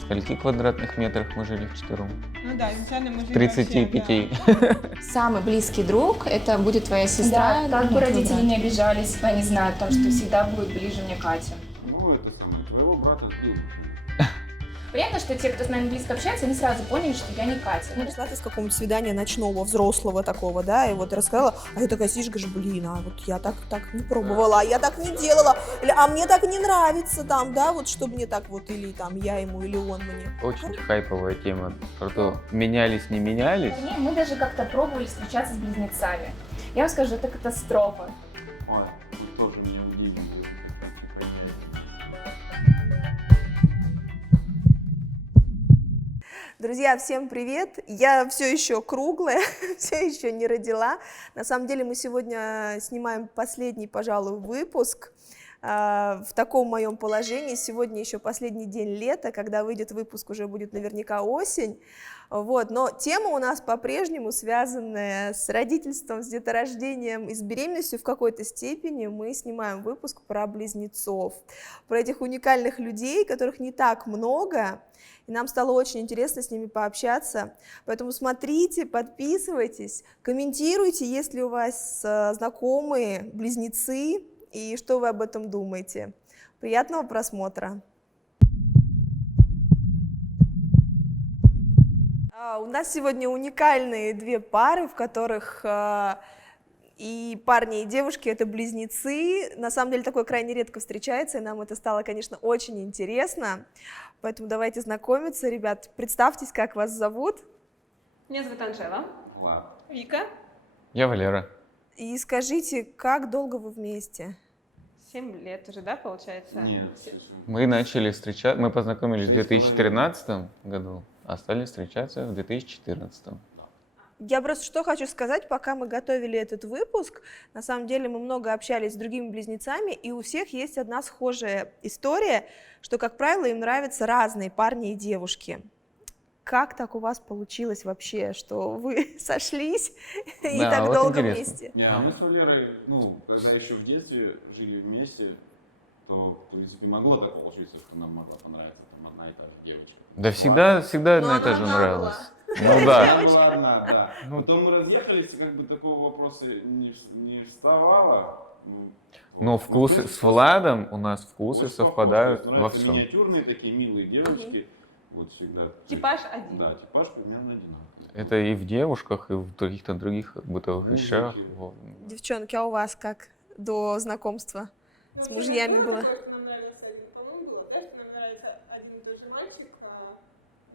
В скольких квадратных метрах мы жили вчетвером? Ну да, изначально мы жили 35. вообще, Самый близкий друг – это будет твоя сестра. Да, как ну, бы твой родители брат. не обижались, если бы они знают о том, что всегда будет ближе мне Катя. Ну, это самое, твоего брата сбил. Приятно, что те, кто с нами близко общается, они сразу поняли, что я не Катя. Ну, пришла ты с какого-нибудь свидания ночного, взрослого такого, да, и вот рассказала, а я такая сидишь, говоришь, блин, а вот я так не пробовала, а я так не делала, или, а мне так не нравится там, да, вот что мне так вот, или там я ему, или он мне. Очень хайповая тема. Про то, менялись, не менялись. Вернее, мы даже как-то пробовали встречаться с близнецами. Я вам скажу, это катастрофа. Ой, вы тоже меня удивили. Друзья, всем привет! Я все еще круглая, все еще не родила. На самом деле мы сегодня снимаем последний, пожалуй, выпуск в таком моем положении. Сегодня еще последний день лета, когда выйдет выпуск, уже будет наверняка осень. Вот. Но тема у нас по-прежнему связанная с родительством, с деторождением и с беременностью в какой-то степени. Мы снимаем выпуск про близнецов, про этих уникальных людей, которых не так много. И нам стало очень интересно с ними пообщаться. Поэтому смотрите, подписывайтесь, комментируйте, если у вас знакомые близнецы, и что вы об этом думаете. Приятного просмотра! У нас сегодня уникальные две пары, в которых и парни, и девушки — это близнецы. На самом деле такое крайне редко встречается, и нам это стало, конечно, очень интересно. Поэтому давайте знакомиться. Ребят, представьтесь, как вас зовут. Меня зовут Анжела. Ладно. Вика. Я Валера. И скажите, как долго вы вместе? 7 лет уже, да, получается? Нет, Мы начали встречаться, мы познакомились в 6,5. 2013 году, а стали встречаться в 2014. Я просто что хочу сказать, пока мы готовили этот выпуск, на самом деле мы много общались с другими близнецами, и у всех есть одна схожая история, что, как правило, им нравятся разные парни и девушки. Как так у вас получилось вообще, что вы сошлись и Да, так вот долго интересно. вместе? Не, а мы с Валерой, ну, когда еще в детстве жили вместе, то, в принципе, могло так получиться, что нам могла понравиться там одна и та же девочка. Да всегда одна и та же нравилось. Ну да. Она была одна, да. Ну. Потом мы разъехались, и как бы такого вопроса не вставало. Но Вот, вкусы в принципе, с Владом у нас вкусы очень совпадают похожи. во Нравятся всем. миниатюрные такие милые девочки. Вот всегда. Типаж один. Да, типаж примерно одинаковый. Это и в девушках, и в каких-то других бытовых Музыке. вещах. Вот. Девчонки, а у вас как до знакомства с мужьями было? Нам нравился один, по-моему, было, да, что нам нравится один и тот же мальчик,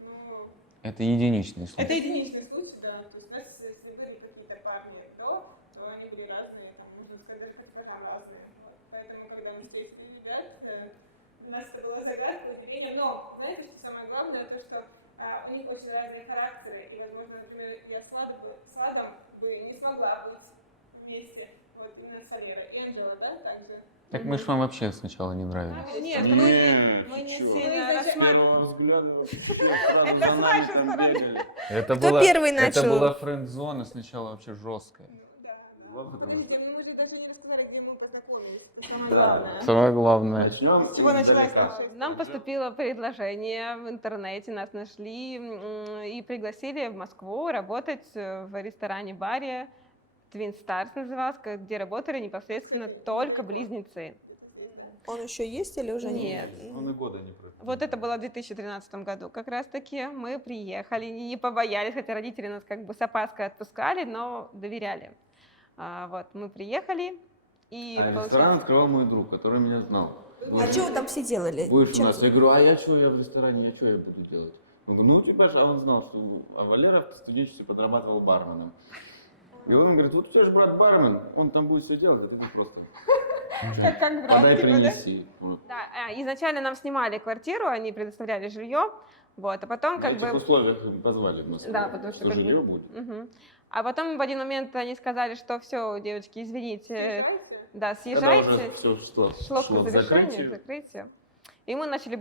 но Это единичный Это случай. единичный случай, да, то есть у нас, если были какие-то парни то они были разные, там, можно сказать, даже хоть разные. Вот. Поэтому, когда мы встретили ребят, для нас это была загадка, удивление, но, знаете, что самое главное, то, что у них очень разные характеры, и, возможно, например, я с Владом бы не смогла быть вместе, вот, именно с Валерой. И Анжела, да, также? Так мы ж вам вообще сначала не нравились. Нет, Нет, мы не чё? сильно С рассматривали. первого взгляда вообще сразу за нами там бегали. Это Кто первый Это начал? была френд-зона сначала вообще жесткая. Подождите, мы даже не рассказали, где мы познакомились. Самое Да. главное. Самое главное. Начнем С чего началась издалека. наша? Нам поступило предложение в интернете, нас нашли и пригласили в Москву работать в ресторане-баре Twin Stars назывался, где работали непосредственно только близнецы. Он еще есть или уже Нет. Он и года не проходил. Вот это было в 2013 году. Как раз таки мы приехали, не побоялись, хотя родители нас как бы с опаской отпускали, но доверяли. Вот, мы приехали и А ресторан открывал мой друг, который меня знал. А что вы там все делали? Будешь у Чем- нас? Я говорю, а я что, я в ресторане, я что я буду делать? Он говорит, ну типа, а он знал, что Валера в студенчестве подрабатывал барменом. И он говорит, вот у тебя же брат бармен, он там будет все делать, а ты тут просто как брат, подай, типа, да? принеси. Вот. Да, изначально нам снимали квартиру, они предоставляли жилье, вот, а потом В как этих бы... условиях позвали в Москву, Да, потому что как бы- жилье будет. Мгм. А потом в один момент они сказали, что все, девочки, извините, да, Когда съезжайте, уже все шло к шло к завершению, закрытию, закрытию. И мы начали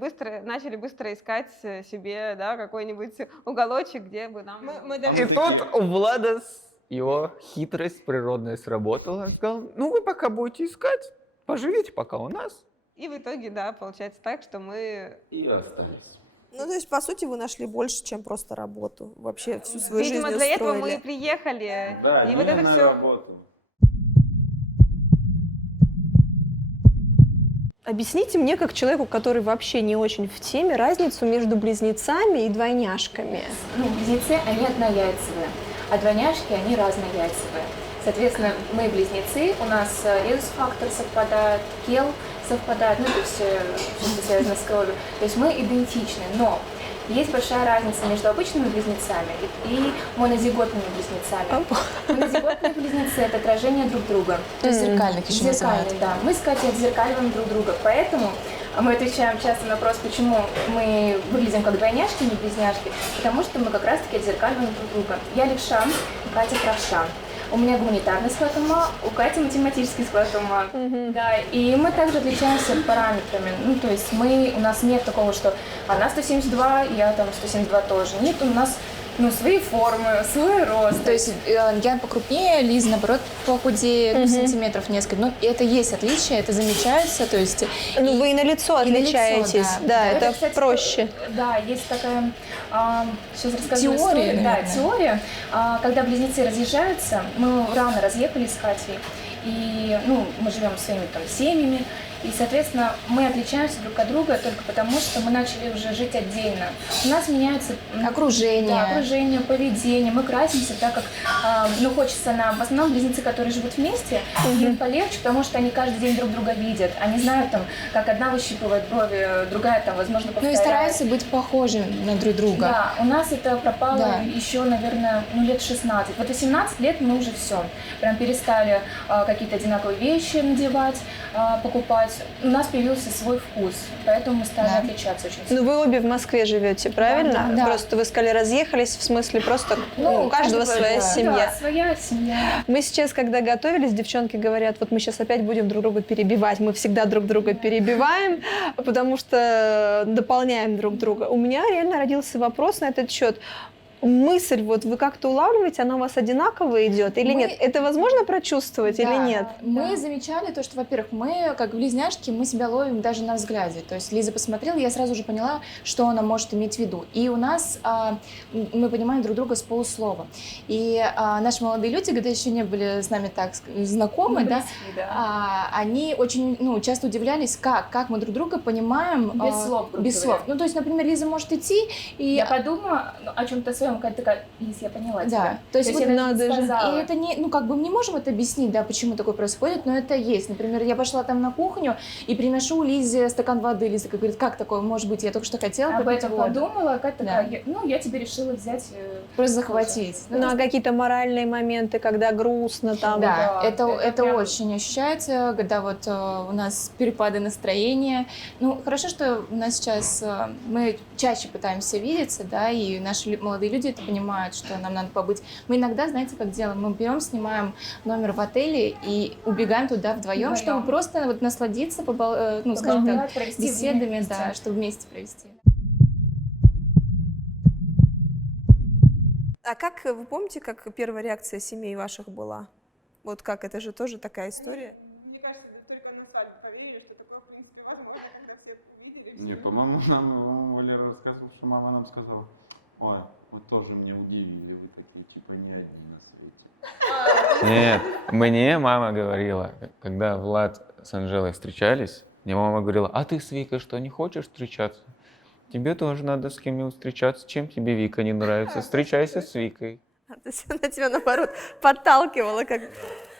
быстро искать себе, да, какой-нибудь уголочек, где бы нам... Мы А даже... И тут у Влада его хитрость природная сработала. Он сказал, ну вы пока будете искать, поживите пока у нас. И в итоге, да, получается так, что мы... и остались. Ну, то есть, по сути, вы нашли больше, чем просто работу. Вообще всю свою Видимо, жизнь для этого мы и устроили. приехали. Да, и вот это именно все. работа. Объясните мне, как человеку, который вообще не очень в теме, разницу между близнецами и двойняшками. Ну, близнецы, они однояйцевые, а двойняшки, они разнояйцевые. Соответственно, мы близнецы, у нас резус-фактор совпадает, кел совпадает, ну, то есть все, что связано с кровью. То есть мы идентичны, но есть большая разница между обычными близнецами и монозиготными близнецами. Монозиготные близнецы – это отражение друг друга. То есть зеркальных еще называют. Зеркальные, да. Мы с Катей отзеркаливаем друг друга, поэтому мы отвечаем часто на вопрос, почему мы выглядим как двойняшки, не близняшки, потому что мы как раз-таки отзеркаливаем друг друга. Я левша, Катя правша. У меня гуманитарный склад ума, у Кати математический склад ума. Да, и мы также отличаемся параметрами. Ну, то есть у нас нет такого, что она 172, я там 172 тоже. Нет, у нас свои формы, свой рост. То есть я покрупнее, Лиза, наоборот, похудее, сантиметров несколько. Ну, это есть отличие, это замечается, то есть... Ну, вы и на лицо и на лицо, отличаетесь. да. Да, это кстати, проще. Да, есть такая, сейчас расскажу Теория, историю. Да, наверное. теория. Когда близнецы разъезжаются, мы рано разъехались с Катей, и мы живем своими там семьями, и, соответственно, мы отличаемся друг от друга только потому, что мы начали уже жить отдельно. У нас меняется Окружение. Да, окружение, поведение. Мы красимся так, как хочется нам. В основном близнецы, которые живут вместе, им полегче, потому что они каждый день друг друга видят. Они знают, там, как одна выщипывает брови, другая, там, возможно, Ну повторяет. и стараются быть похожими на друг друга. Да, у нас это пропало Да. еще, наверное, лет 16. Вот 18 лет мы уже все. Прям перестали какие-то одинаковые вещи надевать, покупать. У нас появился свой вкус, поэтому мы стали Да. отличаться очень сильно. Ну, вы обе в Москве живете, правильно? да. Просто вы сказали, разъехались, в смысле, просто у каждого своя да. семья. Да, своя семья. Мы сейчас, когда готовились, девчонки говорят, вот мы сейчас опять будем друг друга перебивать. Мы всегда друг друга перебиваем, потому что дополняем друг друга. У меня реально родился вопрос на этот счет. Мысль, вот вы как-то улавливаете, она у вас одинаково идет или Мы- нет? Это возможно прочувствовать или Да. нет? Мы замечали то, что, во-первых, мы, как близняшки, мы себя ловим даже на взгляде. То есть Лиза посмотрела, я сразу же поняла, что она может иметь в виду. И у нас мы понимаем друг друга с полуслова. И наши молодые люди, когда еще не были с нами так знакомы, да, они очень часто удивлялись, как мы друг друга понимаем Без слов, грубо без говоря. слов. Ну, то есть, например, Лиза может идти, и Я подумала о чем-то своем, когда такая, Лиз, я поняла да, тебя. то есть я вот даже надо же. сказала. И это не, мы не можем это объяснить, да, почему такое происходит, но это есть. Например, я пошла там на кухню и приношу Лизе стакан воды. Лиза говорит, как такое может быть? Я только что хотела Об попить этом воду. подумала, Катя Да. такая, я тебе решила взять... Просто захватить. Ну, а какие-то моральные моменты, когда грустно там? Да, да, это это прям- очень ощущается, когда вот у нас перепады настроения. Ну, хорошо, что у нас сейчас мы чаще пытаемся видеться, да, и наши молодые люди это понимают, что нам надо побыть. Мы иногда, знаете, как делаем? Мы берем, снимаем номер в отеле и убегаем туда вдвоем, чтобы просто вот насладиться, скажем так, провести беседами, время да, чтобы вместе провести. А как вы помните, как первая реакция семей ваших была? Вот как, это же тоже такая история. Мне кажется, только на сами поверили, что такое, в принципе, возможно, когда все это увидели. Не, по-моему, нам Валера рассказывал, что мама нам сказала, ой, вы тоже меня удивили, вы такие типа не одни на свете. Нет, мне мама говорила, когда Влад с Анжелой встречались, мне мама говорила, а ты с Викой что, не хочешь встречаться? Тебе тоже надо с кем-нибудь встречаться. Чем тебе Вика не нравится? Встречайся с Викой. То есть она тебя, наоборот, подталкивала. Как...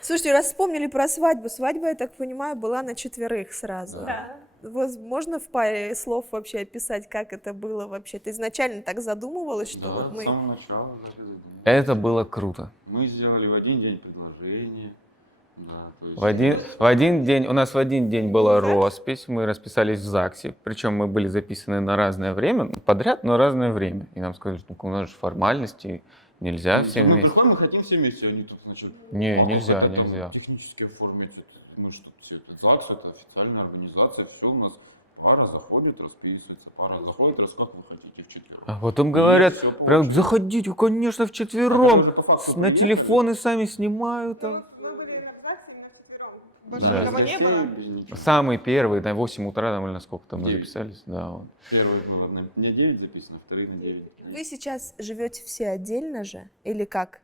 Слушайте, раз вспомнили про свадьбу. Свадьба, я так понимаю, была на 4 сразу. Да. Можно в паре слов вообще описать, как это было вообще? Ты изначально так задумывалась, что Да, вот с мы... самого начала уже задумали. Это было круто. Мы сделали в один день предложение. Да, то есть... В один день, у нас в один день была роспись, мы расписались в ЗАГСе, причем мы были записаны на разное время, подряд, но разное время. И нам сказали, что у нас же формальности, нельзя все Мы вместе. приходим, мы хотим все вместе, они тут, значит... Не, «А, нельзя, вот это нельзя». там Технически оформить, мы что, все это ЗАГС, это официальная организация, все у нас пара заходит, расписывается, пара заходит, раз как вы хотите вчетвером. А потом говорят, всё прям получилось. заходите, конечно, Даже вчетвером. по факту На приехали. телефоны сами снимают. там. Мы были на ЗАГСе именно вчетвером. больше Да. никого не было. Без ничего. Самый первый, на 8 утра, там, или на сколько там мы 9. записались. Да, вот. Первый было на 9 записано, вторые на 9. Вы сейчас живете все отдельно же? Или как?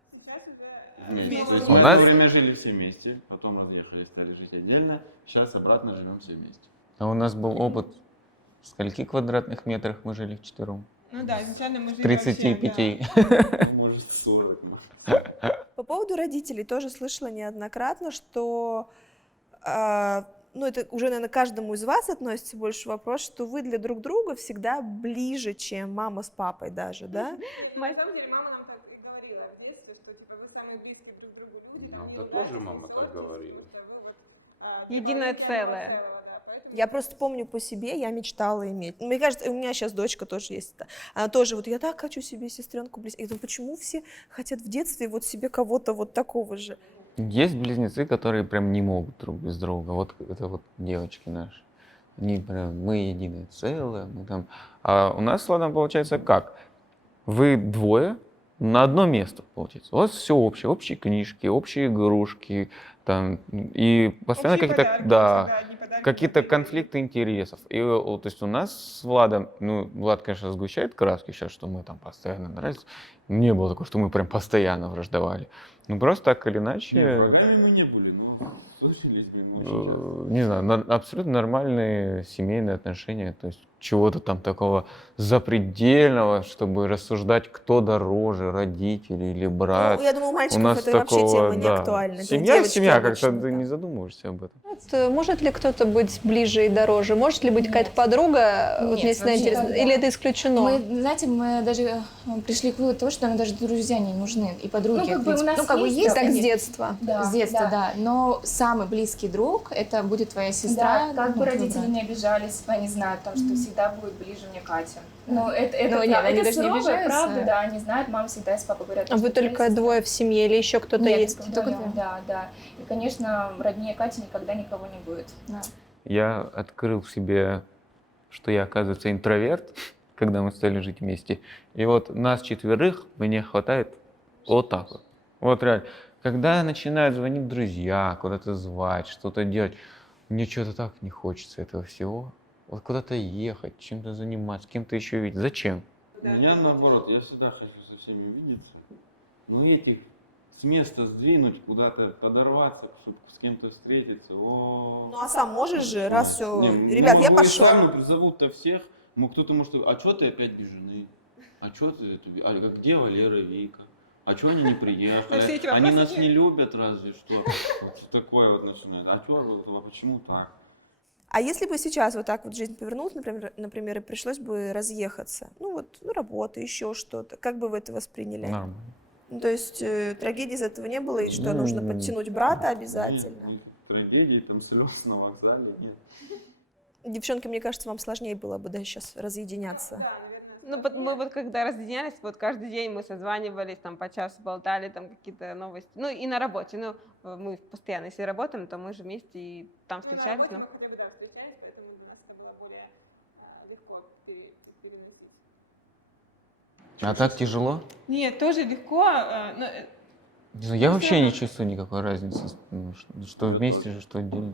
Вместе. То есть У мы нас- одно время жили все вместе, потом разъехались, стали жить отдельно. Сейчас обратно живем все вместе. А у нас был опыт, в скольки квадратных метрах мы жили вчетвером? Ну да, изначально мы жили 35. Может, 40. По поводу родителей тоже слышала неоднократно, что, ну это уже, наверное, каждому из вас относится больше вопрос, что вы для друг друга всегда ближе, чем мама с папой даже, да? Моя- На самом деле мама нам так и говорила в детстве, что типа вы самые близкие друг другу люди. Нам там, да не тоже нравится мама так ссориться, говорила. потому что вы вот, Единое типа, целое. да, поэтому- Я просто помню по себе, я мечтала иметь. Мне кажется, у меня сейчас дочка тоже есть. Она тоже, вот я так хочу себе сестренку близкую. Я думаю, почему все хотят в детстве вот себе кого-то вот такого же? Есть близнецы, которые прям не могут друг без друга. Вот это вот девочки наши. Они прям, мы единое целое, мы там. А у нас с Владом получается как? Вы двое на одно место, получается. У вас все общее, общие книжки, общие игрушки, там, и постоянно Общие какие-то, подарки да, всегда, одни подарки, какие-то другие конфликты интересов. И, то есть у нас с Владом, ну, Влад, конечно, сгущает краски сейчас, что мы там постоянно нравились. Не было такого, что мы прям постоянно враждовали. Ну, просто так или иначе... Не, врагами мы не были, но слышались, блин, очень часто. Не знаю, абсолютно нормальные семейные отношения, то есть чего-то там такого запредельного, чтобы рассуждать, кто дороже, родители или брат. Ну, я думаю, у У мальчиков нас это вообще такого, тема не да. актуальна. Это Семья, девочки семья, как-то обычно, ты да. не задумываешься об этом. Может ли кто-то быть ближе и дороже? Может ли быть какая-то подруга? Вот Нет, мне всегда вообще интересно. никогда. Или это исключено? Мы, знаете, мы даже пришли к выводу того, что нам даже друзья не нужны и подруги. Ну, как в бы у принципе. нас Ну, как бы есть, есть Так с они детства. с детства, да. Но самый близкий друг это будет твоя сестра. Да, как ну, бы твой родители брат. не обижались, они знают, потому что всегда будет ближе мне Катя. Ну, это, Ну, нет, правда, они это даже не суровая обижаются. правда, да, они знают, мама всегда с папой говорят. А вы что только есть. двое в семье или еще кто-то Нет, есть? только Только вдвоем, двое. да. И, конечно, роднее Кати никогда никого не будет. Да. Я открыл в себе, что я, оказывается, интроверт, когда мы стали жить вместе. И вот нас четверых мне хватает вот так вот. Вот реально. Когда начинают звонить друзья, куда-то звать, что-то делать, мне что-то так не хочется этого всего. Вот куда-то ехать, чем-то заниматься, с кем-то еще видеть. Зачем? У меня наоборот, я всегда хочу со всеми увидеться. Но этих с места сдвинуть, куда-то подорваться, чтобы с кем-то встретиться. Ну а сам можешь же, раз все. Не, Ребят, я могу и пошел. сам, но призовут-то всех. Кто-то может, а что ты опять без жены? А что ты, а где Валера и Вика? А что они не Но все приехали? эти Они вопросы нас нет. не любят разве что? Вот такое вот начинает. А что, почему так? А если бы сейчас вот так вот жизнь повернулась, например, и пришлось бы разъехаться, ну вот, ну, работа, еще что-то, как бы вы это восприняли? Нормально. Ну, то есть трагедии из этого не было, и что Ну, нужно подтянуть брата обязательно? Нет, трагедии, там слез на вокзале, нет. Девчонки, мне кажется, вам сложнее было бы, да, сейчас разъединяться. Ну, мы вот когда разъединялись, вот каждый день мы созванивались, там по часу болтали, там какие-то новости. Ну, и на работе. Ну, мы постоянно, если работаем, то мы же вместе и там встречались. Ну, но- мы хотя бы, да, встречались, поэтому для нас это было более легко переносить. А так тяжело? Нет, тоже легко, но Не знаю, я вообще не чувствую никакой разницы, что Я вместе тоже. же, что отдельно.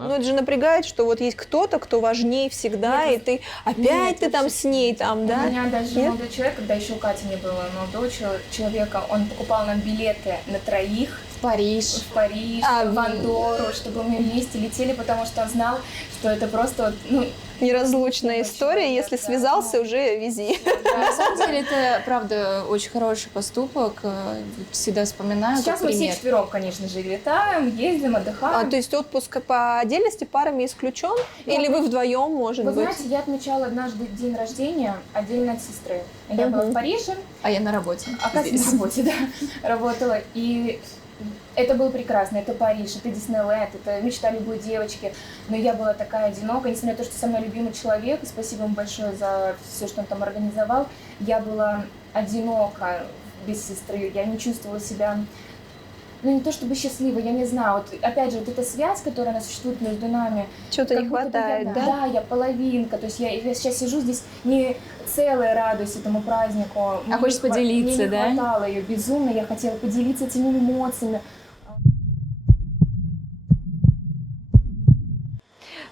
Ну, это же напрягает, что вот есть кто-то, кто важнее всегда, и ты опять ты там с ней, там, У да? меня даже Нет? молодой человек, когда еще у Кати не было молодого человека, он покупал нам билеты на троих В Париж. в Париж, А, в Андорру, чтобы мы вместе летели, потому что он знал, что это просто вот, ну, Неразлучная история, да, если да, связался, уже вези. На самом деле это, правда, очень хороший поступок. Всегда вспоминаю Сейчас как мы все пример. четвером, конечно же, летаем, ездим, отдыхаем. То есть отпуск по отдельности парами исключен? Или вы вдвоем, может Вы быть? знаете, я отмечала однажды день рождения отдельно от сестры. Я была в Париже, А я на работе. а Катя на работе, да, работала. И это было прекрасно, это Париж, это Диснейленд, это мечта любой девочки. Но я была такая одинокая, несмотря на то, что со мной любимый человек, и спасибо ему большое за все, что он там организовал. Я была одинока без сестры, я не чувствовала себя, ну не то чтобы счастливой, я не знаю. Вот, опять же, вот эта связь, которая она существует между нами, Чего-то как не будто бы хватает, я, да? Да, я половинка. То есть я сейчас сижу здесь не целая, радуюсь этому празднику. Мне хочешь не поделиться, мне да? не хватало ее безумно. Я хотела поделиться этими эмоциями.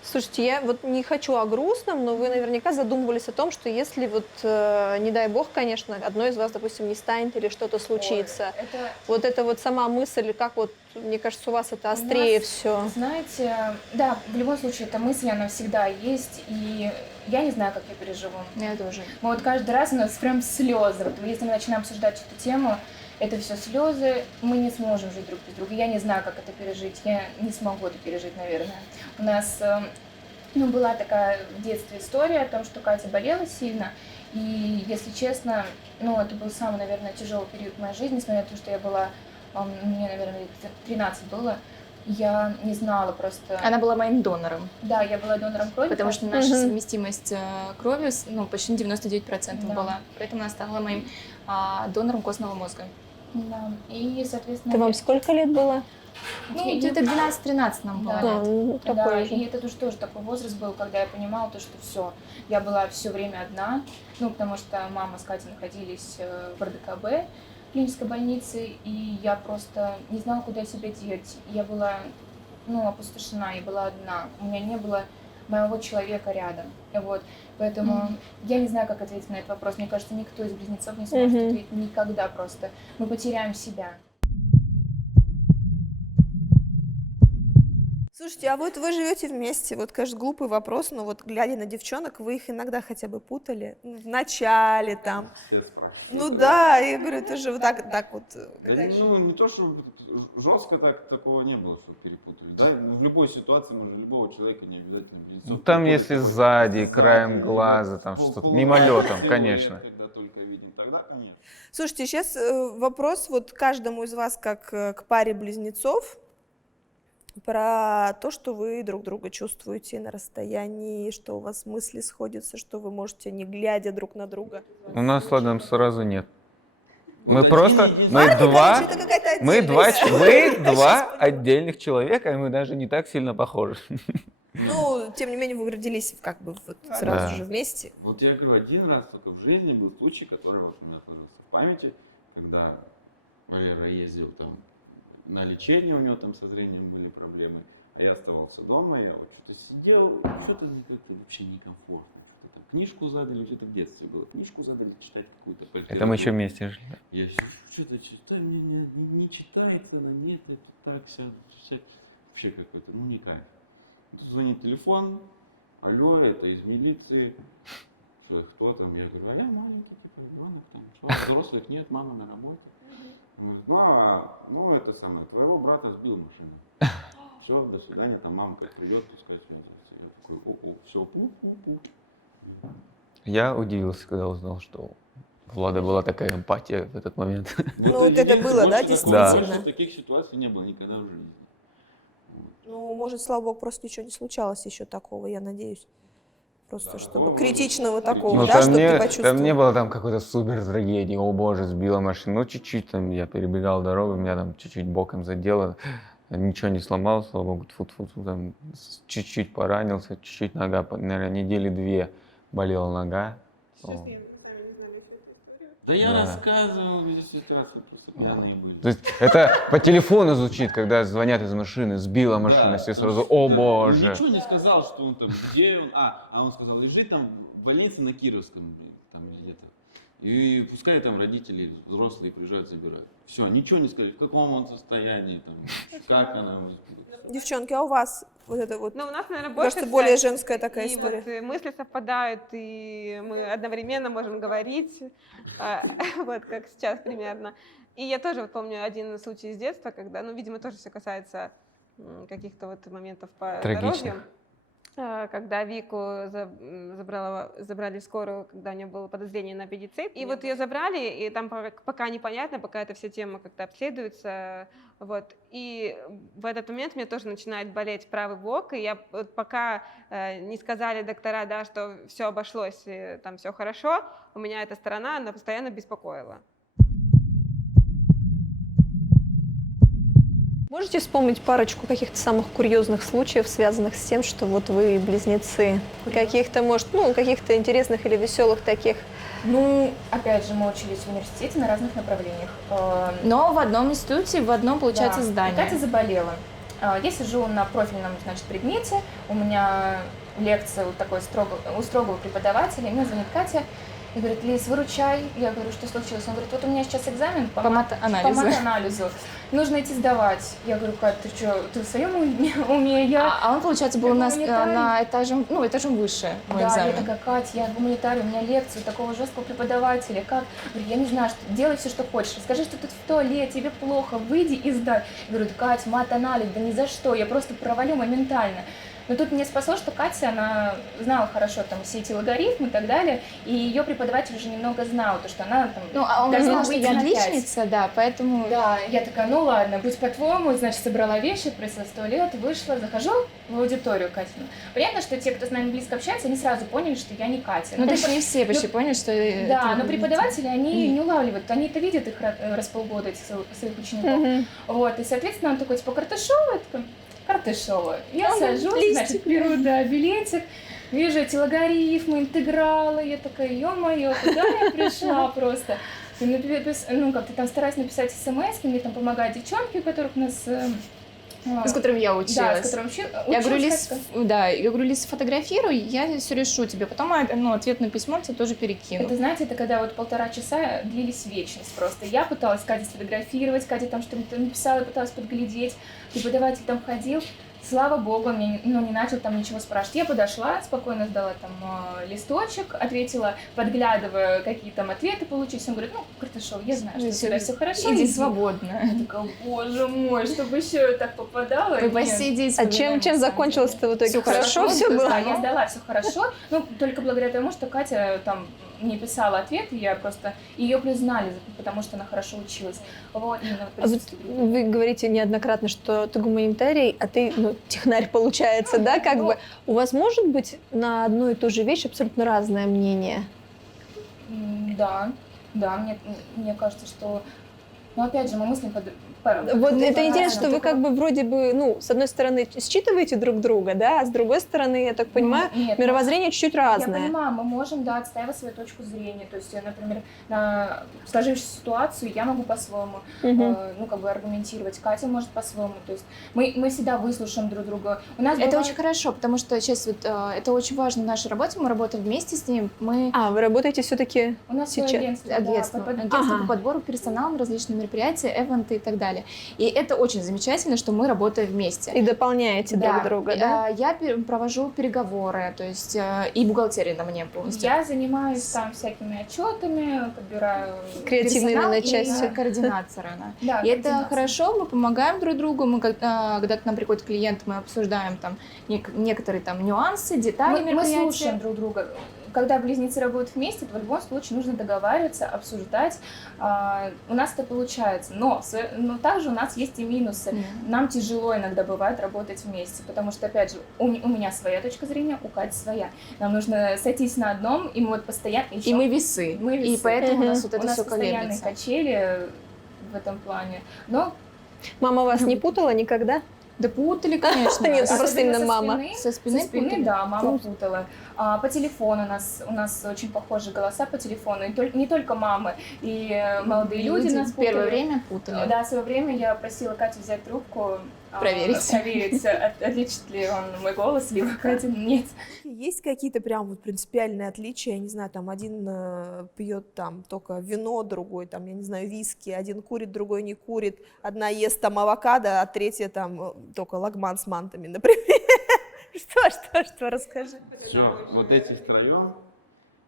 Слушайте, я вот не хочу о грустном, но вы наверняка задумывались о том, что если вот, не дай бог, конечно, одной из вас, допустим, не станет или что-то случится, Это, вот эта вот сама мысль, как вот, мне кажется, у вас это острее все. Знаете, да, в любом случае, эта мысль, она всегда есть, и я не знаю, как я переживу. я тоже. Мы вот каждый раз у нас прям слезы. Вот если мы начинаем обсуждать эту тему, это все слезы, мы не сможем жить друг без друга. Я не знаю, как это пережить, я не смогу это пережить, наверное. У нас была такая в детстве история о том, что Катя болела сильно, и, если честно, это был самый, наверное, тяжелый период в моей жизни, несмотря на то, что я была, мне, наверное, лет 13 было, я не знала просто... Она была моим донором, Да, я была донором крови. потому что наша совместимость крови почти 99% Да. была. Поэтому она стала моим донором костного мозга. Да, и, соответственно... Это вам сколько лет было? я- Где-то 12-13 нам было. Да. Ну, Да, такое же. и это тоже такой возраст был, когда я понимала то, что все, я была все время одна, потому что мама с Катей находились в РДКБ, клинической больнице, и я просто не знала, куда себя деть. Я была, опустошена, я была одна, у меня не было моего человека рядом, вот. Поэтому я не знаю, как ответить на этот вопрос. Мне кажется, никто из близнецов не сможет ответить никогда просто. Мы потеряем себя. Слушайте, а вот вы живете вместе, вот, конечно, глупый вопрос, но вот глядя на девчонок, вы их иногда хотя бы путали? В начале там. Да, я говорю, это же вот так вот. Да когда еще- не то, что жестко такого не было, что перепутали. Да? В любой ситуации можно любого человека, не обязательно близнецов. Ну, там, перепутать, если какой-то сзади, краем сзади, глаза, там пол- что-то, полугодовалый мимолетом, силуэт, конечно. Когда только видим, тогда, конечно. Слушайте, сейчас вопрос вот каждому из вас, как к паре близнецов, про то, что вы друг друга чувствуете на расстоянии, что у вас мысли сходятся, что вы можете, не глядя друг на друга. У нас с Ладом сразу нет. Мы Вот просто, один мы единственный. два, Короче, это какая-то мы отдельная два, мы два отдельных человека, и мы даже не так сильно похожи. Ну, тем не менее, вы родились как бы вот сразу Да. же вместе. Вот я говорю, один раз только в жизни был случай, который вот у меня сложился в памяти, когда Валера ездил там на лечение, у него там со зрением были проблемы, а я оставался дома, я вот что-то сидел, что-то как-то вообще некомфортно. Что-то там книжку задали, что-то в детстве было, книжку задали читать какую-то по Это мы еще литературе. вместе жили. Я что-то читаю, мне не читается, она нет, это так, вообще какой-то, не кайф. Тут звонит телефон, алло, это из милиции, что, кто там? Я говорю, а я маленький, типа, ребенок, там, что, взрослых нет, мама на работе. Он говорит, это самое, твоего брата сбил машина. Все, до свидания, там мамка придет, пускай связывается. Я такой, опа, все, пу-пу-пу. Я удивился, когда узнал, что у Влада была такая эмпатия в этот момент. Ну, вот это было, да, действительно? Больше таких ситуаций не было никогда в жизни. Ну, может, слава богу, просто ничего не случалось еще такого, я надеюсь. Просто чтобы критичного такого, Ну, да, там, чтобы ты не, почувствовал. там не было там какой-то супер трагедии, о боже, сбила машину. Ну, чуть-чуть там я перебегал дорогу, меня там чуть-чуть боком задело. Ничего не сломал, слава богу, тьфу-тьфу-тьфу, там чуть-чуть поранился, чуть-чуть нога, наверное, недели 2 болела нога. Сейчас О. я буквально не знаю еще эту историю. Да я Да. рассказывал везде ситуации, просто пьяные были. То есть это по телефону звучит, когда звонят из машины, сбила машина, Да, все то сразу, есть, о да, боже. Ничего не сказал, что он там, где он, а он сказал, лежит там в больнице на Кировском, там где-то. И пускай там родители взрослые приезжают, забирают. Все, ничего не сказали, в каком он состоянии, там, как она. Девчонки, а у вас вот это вот, Ну, у нас, наверное, мне больше кажется, более связь. женская такая И история. вот мысли совпадают, и мы одновременно можем говорить, вот как сейчас примерно. И я тоже вот помню один случай из детства, когда, видимо, тоже все касается каких-то вот моментов по Трагичных. здоровью. Когда Вику забрали в скорую, когда у нее было подозрение на аппендицит. И вот ее забрали, и там пока непонятно, пока эта вся тема как-то обследуется. Вот. И в этот момент мне тоже начинает болеть правый бок, и я вот пока не сказали доктора, да, что все обошлось, и там все хорошо, у меня эта сторона, она постоянно беспокоила. Можете вспомнить парочку каких-то самых курьезных случаев, связанных с тем, что вот вы близнецы? Каких-то, может, каких-то интересных или веселых таких? Ну, опять же, мы учились в университете на разных направлениях. Но в одном институте, в одном, получается, Да. И здании. Катя заболела. Я сижу на профильном, значит, предмете, у меня лекция у строгого преподавателя, и мне звонит Катя и говорит: Лиз, выручай. Я говорю: что случилось? Он говорит: вот у меня сейчас экзамен по мат-анализу. Нужно идти сдавать. Я говорю: Кать, ты что, ты в своем уме? А он, получается, был на гуманитарий. этажом выше мой Да, экзамен. я такая: Кать, я гуманитарий, у меня лекция у такого жесткого преподавателя. Как? Говорю: я не знаю, что делай все, что хочешь. Скажи, что тут в туалет, тебе плохо, выйди и сдай. Я говорю: Кать, мат-анализ, да ни за что, я просто провалю моментально. Но тут мне спасло, что Катя, она знала хорошо там все эти логарифмы и так далее, и ее преподаватель уже немного знал, то, что она там... Ну, а он должна знал, что выйти я на 5. отличница, да, поэтому... Да, я такая: ну ладно, будь по-твоему, значит, собрала вещи, отправилась в туалет, вышла, захожу в аудиторию Катину. Понятно, что те, кто с нами близко общается, они сразу поняли, что я не Катя. Ну, точнее, все почти поняли, что... Да, но преподаватели, они не улавливают, они это видят их раз в полгода, этих своих учеников. Вот, и, соответственно, он такой, типа, Карташова, Карташова. Я сажусь, значит, беру, да, билетик, вижу эти логарифмы, интегралы, я такая: ё-моё, куда я пришла просто? Ну, как-то там стараюсь написать смс, мне там помогают девчонки, у которых у нас... С которыми я училась. Да, с которыми Я говорю: Лиз, сфотографируй, я все решу тебе. Потом ответное письмо тебе тоже перекину. Это, знаете, это когда вот 1,5 часа длились вечность просто. Я пыталась Кате сфотографировать, Катя там что-то написала, пыталась подглядеть. Преподаватель там ходил. Слава богу, он мне не начал там ничего спрашивать. Я подошла, спокойно сдала там листочек, ответила, подглядывая, какие там ответы получились. Он говорит: ну, Карташов, я знаю, что у тебя все хорошо. Иди свободно. Я такая: боже мой, чтобы еще я так попадала. Вы посидите. А чем закончилось-то в итоге? Всё Хорошо все было? Да, я сдала, все хорошо. Ну, только благодаря тому, что Катя там мне писала ответ, и я просто ее признали, потому что она хорошо училась. Вот, именно А вот вы говорите неоднократно, что ты гуманитарий, а ты, технарь получается, да, как бы. У вас может быть на одну и ту же вещь абсолютно разное мнение? Да, мне кажется, что... Но опять же, мы мыслим Вот это интересно, что вы как бы вроде бы, с одной стороны, считываете друг друга, да, а с другой стороны, я так понимаю, Нет, мировоззрение чуть-чуть разное. Я понимаю, мы можем, да, отстаивать свою точку зрения. То есть, например, на сложившуюся ситуацию я могу по-своему, аргументировать, Катя может по-своему. То есть мы всегда выслушаем друг друга. Это очень хорошо, потому что сейчас это очень важно в нашей работе. Мы работаем вместе с ним. Вы работаете все-таки у нас сейчас? Агентство по подбору персонала на различные мероприятия, эвенты и так далее. И это очень замечательно, что мы работаем вместе. И дополняете друг друга, да? Я провожу переговоры, то есть и бухгалтерия на мне полностью. Я занимаюсь там всякими отчетами, подбираю креативные, наверное, части. И координатора. Да, и это хорошо, мы помогаем друг другу. Мы, когда к нам приходит клиент, мы обсуждаем там некоторые там нюансы, детали мероприятия. Мы слушаем друг друга. Когда близнецы работают вместе, то в любом случае нужно договариваться, обсуждать. У нас это получается. Но также у нас есть и минусы. Нам тяжело иногда бывает работать вместе, потому что, опять же, у меня своя точка зрения, у Кати своя. Нам нужно сойтись на одном, и мы вот постоянно... И мы весы. И поэтому у нас вот это все колеблется. У нас постоянные качели в этом плане. Но... Мама вас не путала никогда? Да путали, конечно. Нет, просто именно мама. Со спины, да, мама путала. По телефону у нас очень похожие голоса по телефону. И не только мамы, и молодые люди нас путали. Первое время путали. Да, в свое время я просила Катю взять трубку, проверить, отличит ли он мой голос, либо Катя нет. Есть какие-то прям вот принципиальные отличия? Я не знаю, там один пьет там только вино, другой там, я не знаю, виски, один курит, другой не курит, одна ест там авокадо, а третья там только лагман с мантами, например. Что, расскажи. Все, вот эти втроем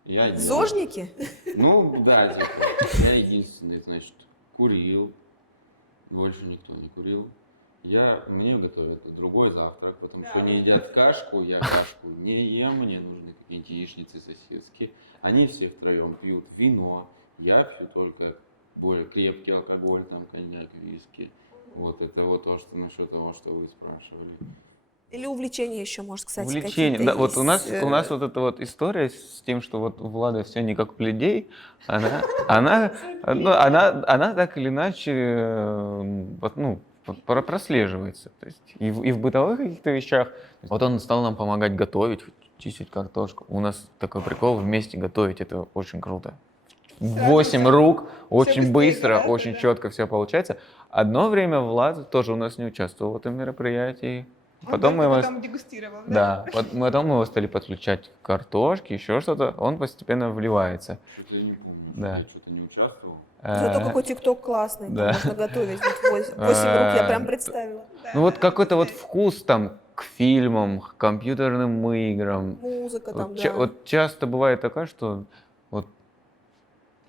я делаю. Зожники? Ну, да, я единственный, значит, курил, больше никто не курил. Мне готовят другой завтрак, потому что они едят кашку, я кашку не ем, мне нужны какие-нибудь яичницы, сосиски. Они все втроем пьют вино, я пью только более крепкий алкоголь, там коньяк, виски. Вот это вот то, что насчет того, что вы спрашивали. Или увлечения еще, может, кстати, увлечения. Да, вот у нас вот эта вот история с тем, что вот у Влады все не как у людей, она так или иначе прослеживается. То есть и в бытовых каких-то вещах. Вот он стал нам помогать готовить, чистить картошку. У нас такой прикол вместе готовить, это очень круто. 8 рук, очень быстрее, быстро, да, очень да. четко все получается. Одно время Влад тоже у нас не участвовал в этом мероприятии. Потом мы его... дегустировал, Да, потом мы его стали подключать к картошке, еще что-то. Он постепенно вливается. Что-то я не помню, Да. я что-то не участвовал. Зато Э, какой ТикТок классный, да. там можно готовить. 8 рук я прям представила. Ну вот какой-то вот вкус там к фильмам, к компьютерным играм. Музыка там, Вот, да. вот часто бывает такое, что вот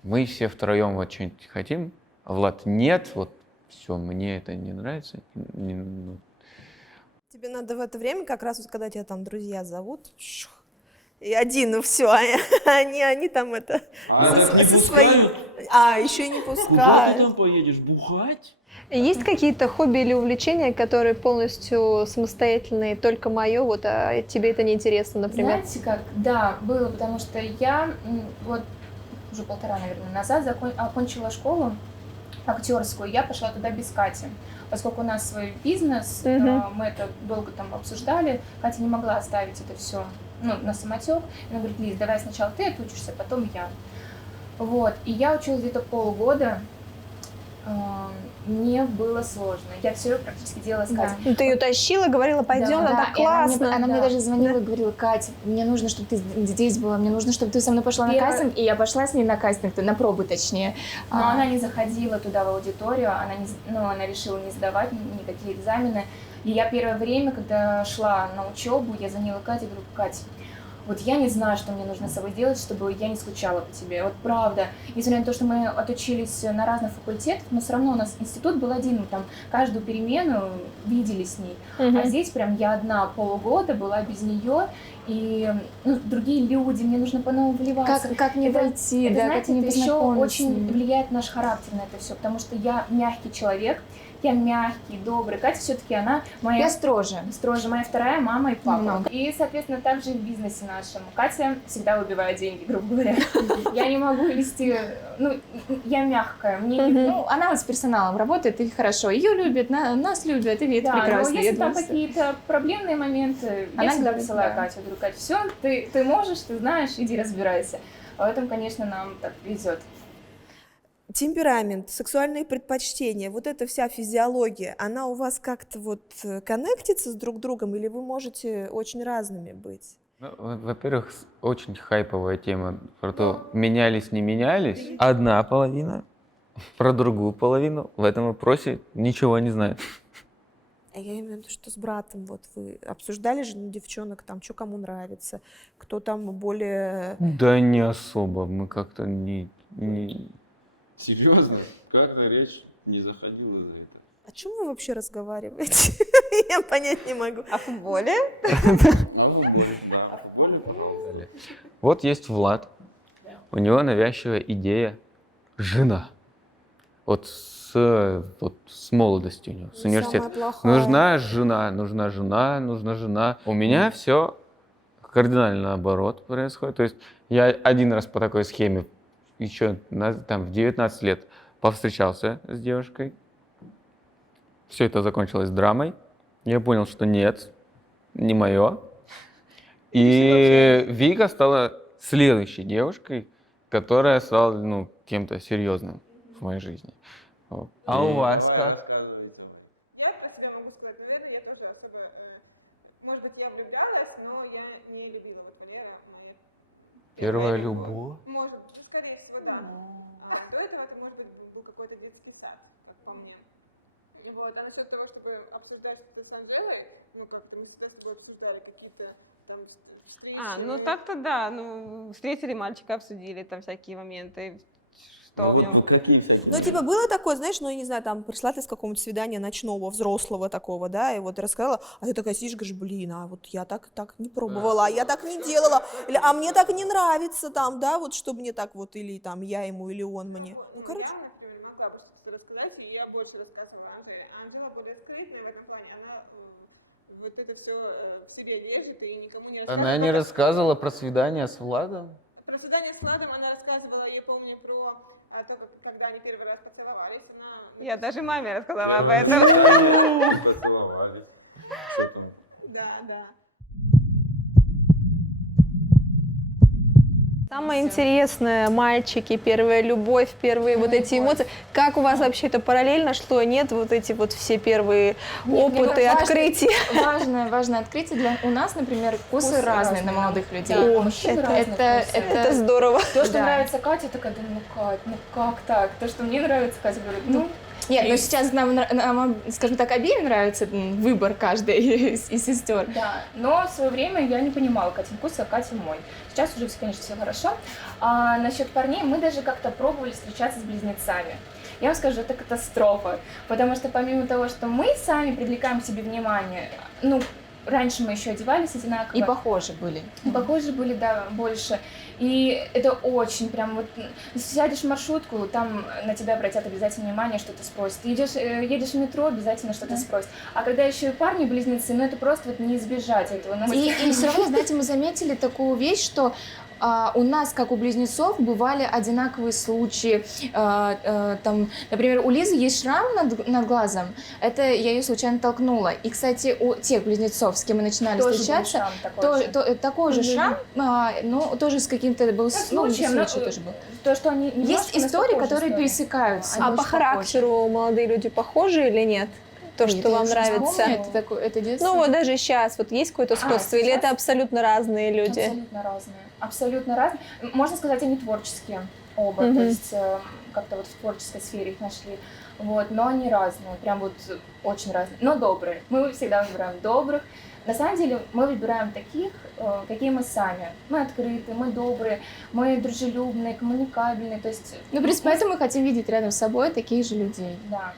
мы все втроем вот что-нибудь хотим, а Влад нет, вот все, мне это не нравится. Ну, Тебе надо в это время, как раз вот когда тебя там друзья зовут, и один, ну все, они там это... А так не со своим- пускают? еще и не Куда ты пускают. там поедешь? Бухать? Есть какие-то хобби или увлечения, которые полностью самостоятельные, только мое, вот, а тебе это не интересно, например? Знаете как? Да, было, потому что я вот уже 1,5, наверное, назад окончила школу актерскую, я пошла туда без Кати. Поскольку у нас свой бизнес, мы это долго там обсуждали, Катя не могла оставить это все на самотек. Она говорит: Лиз, давай сначала ты отучишься, потом я. Вот, и я училась где-то полгода. Мне было сложно. Я все практически делала с Катей. Ну, ты ее тащила, говорила, пойдем, Да, это и она мне- классно. Она мне даже звонила и говорила: Катя, мне нужно, чтобы ты здесь была, мне нужно, чтобы ты со мной пошла на Первое- кастинг. И я пошла с ней на кастинг, на пробы точнее. Но А, она не заходила туда в аудиторию, она решила не сдавать никакие экзамены. И я первое время, когда шла на учебу, я звонила Кате и говорю: Катя, вот я не знаю, что мне нужно с собой делать, чтобы я не скучала по тебе. Вот правда. Несмотря на то, что мы отучились на разных факультетах, но все равно у нас институт был один, мы там каждую перемену видели с ней. А здесь прям я одна полгода была без нее, и другие люди, мне нужно по-новому вливаться. как не Это- войти, Это, да, знаете, как не это еще познакомиться с очень ними. влияет наш характер на это все, потому что я мягкий человек, я мягкий, добрый. Катя все-таки она моя Я строже. моя вторая мама и папа. Много. И, соответственно, также и в бизнесе нашем. Катя всегда выбивает деньги, грубо говоря. Я не могу вести, я мягкая. Мне Ну, она вот с персоналом работает, и хорошо. Ее любят, нас любят, и это да, но прекрасно. если я там думаю, какие-то проблемные моменты, Она я всегда говорит, посылаю да. Катю. Говорю: Катя, все, ты можешь, ты знаешь, иди разбирайся. В этом, конечно, нам так везет. Темперамент, сексуальные предпочтения, вот эта вся физиология, она у вас как-то вот коннектится с друг другом, или вы можете очень разными быть? Ну, во-первых, очень хайповая тема про то, менялись, не менялись. Одна половина про другую половину в этом вопросе ничего не знает. А я имею в виду, что с братом, вот вы обсуждали же девчонок, там, что кому нравится, кто там более... Да не особо, мы как-то не... Серьезно? Как-то речь не заходила за это. О чем вы вообще разговариваете? Я понять не могу. О футболе? А в футболе, да, в футболе, пожалуйста. Вот есть Влад, у него навязчивая идея жена. Вот с молодости у него, с университета. Самая плохая. Нужна жена. У меня все кардинально наоборот происходит. То есть я один раз по такой схеме еще там в 19 лет повстречался с девушкой. Все это закончилось драмой. Я понял, что нет, не мое. И Вика стала следующей девушкой, которая стала кем-то серьезным в моей жизни. Вот. А у вас как? Я про себя могу сказать, наверное, я тоже особо, может быть, я влюблялась, но я не любила, вот, Валера, моя Первая любовь? Может, скорее всего, да. До этого это, может быть, был какой-то детский сад, как по мне. Вот. А насчет того, чтобы обсуждать это с Анжелой, как-то мы всегда с тобой обсуждали какие-то там встречи. Так-то да, встретили мальчика, обсудили там всякие моменты, что в нем. Какие всякие? Ну, типа, было такое, знаешь, я не знаю, там, пришла ты с какого-нибудь свидания ночного, взрослого такого, да, и вот рассказала, а ты такая сидишь, говоришь: блин, а вот я так не пробовала, а я так не делала, или, а мне так не нравится, там, да, вот, чтобы мне так вот, или там, я ему, или он мне. Ну, короче. Я, например, могла бы что-то рассказать, и я больше рассказывала Анжеле. А Анжела более скрытная в этом плане, она вот это все в себе держит и никому не рассказывает. Она не рассказывала про свидание с Владом? Про свидание с Владом она рассказывала, я помню, про то, когда они первый раз поцеловались. Я даже маме рассказала об этом. Поцеловались. Что там? Да. Самое интересное, мальчики, первая любовь, первые вот эти эмоции. Как у вас вообще это параллельно шло? Нет, вот эти вот все первые опыты, открытия? Важное открытие. У нас, например, вкусы разные на молодых людей. О, это здорово. То, что Да. нравится Кате, такая, да ну Кать, ну как так? То, что мне нравится, Катя говорит, ну, Нет, но сейчас нам, скажем так, обеим нравится выбор каждой из сестер. да. Но в свое время я не понимала Катин вкус, а Катя мой. Сейчас уже, конечно, все хорошо. А насчет парней, мы даже как-то пробовали встречаться с близнецами. Я вам скажу, это катастрофа, потому что помимо того, что мы сами привлекаем к себе внимание, ну, раньше мы еще одевались одинаково. И похожи были. И похожи были, да, больше. И это очень прям вот... Сядешь в маршрутку, там на тебя обратят обязательно внимание, что-то спросят. Едешь в метро, обязательно что-то спросят. А когда еще и парни-близнецы, ну это просто вот не избежать этого. И все равно, знаете, мы заметили такую вещь, что у нас, как у близнецов, бывали одинаковые случаи. Там, например, у Лизы есть шрам над глазом. Это я ее случайно толкнула. И, кстати, у тех близнецов, с кем мы начинали Тоже встречаться, был шрам такой же. такой же шрам, но тоже с каким-то был случай тоже был. То, что они Есть истории, которые пересекаются. А Они по очень характеру молодые люди похожи или нет? То, похожи. что Я вам уже не нравится? вспомню, это детство. Ну вот даже сейчас вот есть какое-то сходство, или сейчас? это абсолютно разные люди? Абсолютно разные. Абсолютно разные. Можно сказать, они творческие оба, Мгм. то есть как-то вот в творческой сфере их нашли. Вот, но они разные, прям вот очень разные, но добрые. Мы всегда выбираем добрых. На самом деле мы выбираем таких, какие мы сами. Мы открытые, мы добрые, мы дружелюбные, коммуникабельные, то есть... Ну, в принципе, поэтому мы хотим видеть рядом с собой таких же людей. Да.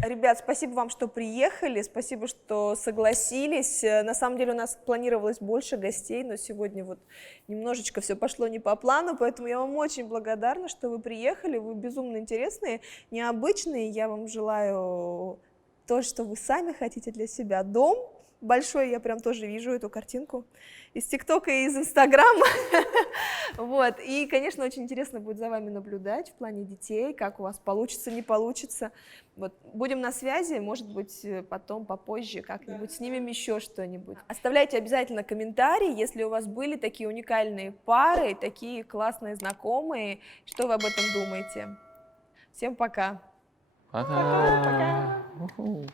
Ребят, спасибо вам, что приехали, спасибо, что согласились. На самом деле у нас планировалось больше гостей, но сегодня вот немножечко все пошло не по плану, поэтому я вам очень благодарна, что вы приехали, вы безумно интересные, необычные. Я вам желаю то, что вы сами хотите для себя. Дом большой, я прям тоже вижу эту картинку из ТикТока и из Инстаграма. Вот. И, конечно, очень интересно будет за вами наблюдать в плане детей, как у вас получится, не получится. Вот. Будем на связи, может быть, потом, попозже как-нибудь снимем еще что-нибудь. Оставляйте обязательно комментарии, если у вас были такие уникальные пары, такие классные знакомые, что вы об этом думаете. Всем пока! Пока. Уху.